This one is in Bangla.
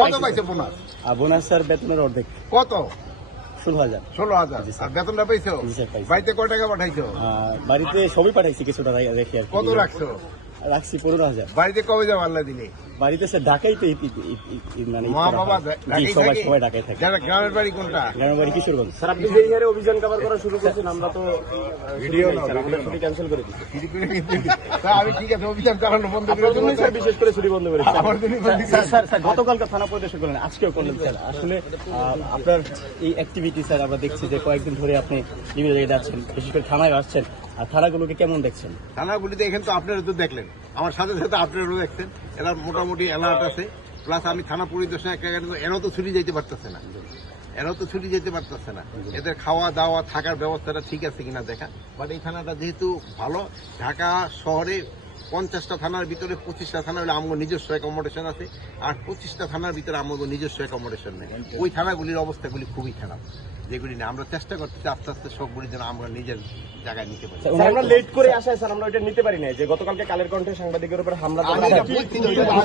কত পাইছে বোনাস? বোনাস স্যার বেতনের অর্ধেক কত? 16,000। 16,000। আর বেতনটা পাইছো? জি স্যার, পাইছি। বাড়িতে কয় টাকা পাঠাইছো? বাড়িতে সবই পাঠাইছি, কিছুটা রেখে আর কি। কত রাখছো? রাখছি 15,000। বাড়িতে কবে যাবো আল্লাহ দিলে? বাড়িতে স্যার ঢাকাই তো মানে মা বাবা জি, সবাই ঢাকায় থাকে। গ্রামের বাড়ি কোনটা? গ্রামের বাড়ি কিশোরগঞ্জ। স্যার আপনি যে হারে অভিযান কভার করা শুরু করছেন আমরা তো ভিডিও আমাদের ছুটি ক্যান্সেল করে দিচ্ছি। আমি ঠিক আছে অভিযান চালানো বন্ধ করে আপনার দেবো। জন্যই স্যার বিশেষ করে ছুটি বন্ধ করেছি। আমার জন্য স্যার গতকালকে থানা পরিদর্শন করলেন, আজকেও করলেন স্যার। আসলে আপনার এই অ্যাক্টিভিটি স্যার আমরা দেখছি যে কয়েকদিন ধরে আপনি বিভিন্ন জায়গায় যাচ্ছেন, বিশেষ করে থানায় আসছেন। আর থানাগুলোকে কেমন দেখছেন? থানাগুলিতে এখানে তো আপনারা তো দেখলেন, আমার সাথে সাথে আপনারাও দেখছেন। এরা মোটামুটি অ্যালার্ট আছে। প্লাস আমি থানা পরিদর্শনে একটা এরাও তো ছুটি যেতে পারতেছে না, এদের খাওয়া দাওয়া থাকার ব্যবস্থাটা ঠিক আছে কিনা দেখা। বাট এই থানাটা যেহেতু ভালো, ঢাকা শহরে 50টা থানার ভিতরে 25টা থানা হলে আমার নিজস্ব অ্যাকোমোডেশন আছে, আর 25টা থানার ভিতরে আমার নিজস্ব অ্যাকোমোডেশন নেই। ওই থানাগুলির অবস্থাগুলি খুবই খারাপ, যেগুলি নিয়ে আমরা চেষ্টা করতেছি আস্তে আস্তে সবগুলি যেন আমরা নিজের জায়গায় নিতে পারি। স্যার আমরা লেট করে আসায় স্যার আমরা ওইটা নিতে পারি না, যে গতকালকে কালের কণ্ঠে সাংবাদিকের উপর হামলা আমি এটা বলছি না,